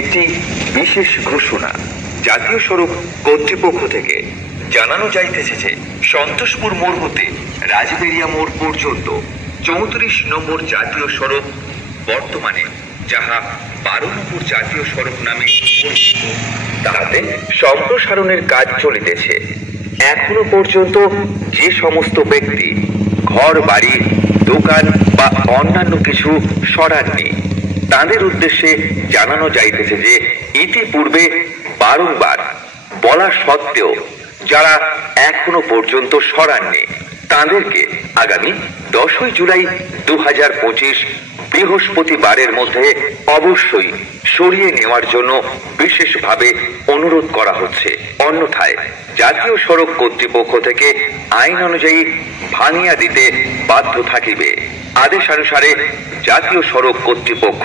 একটি বিশেষ ঘোষণা জাতীয় সড়ক কর্তৃপক্ষ থেকে জানানো যাইতেছে যে সন্তোষপুর মোড় হতে রাজবেরিয়া মোড় পর্যন্ত 34 নম্বর জাতীয় সড়ক, বর্তমানে যাহা 12 নম্বর জাতীয় সড়ক নামে পরিচিত, তাহাতে সম্প্রসারণের কাজ চলিতেছে। এখনো পর্যন্ত যে সমস্ত ব্যক্তি ঘর বাড়ি, দোকান বা অন্যান্য কিছু সরাননি, তাদের উদ্দেশ্যে জানানো যাইতেছে যে ইতিপূর্বে বারংবার বলা সত্ত্বেও যারা এখনো পর্যন্ত সরাননি, তাদেরকে আগামী 10 জুলাই 2025 বৃহস্পতিবারের মধ্যে অবশ্যই সরিয়ে নেওয়ার জন্য বিশেষভাবে অনুরোধ করা হচ্ছে। অন্যথায় জাতীয় সড়ক কর্তৃপক্ষ থেকে আইন অনুযায়ী ভাঙিয়া দিতে বাধ্য থাকিবে। আদেশানুসারে জাতীয় সড়ক কর্তৃপক্ষ।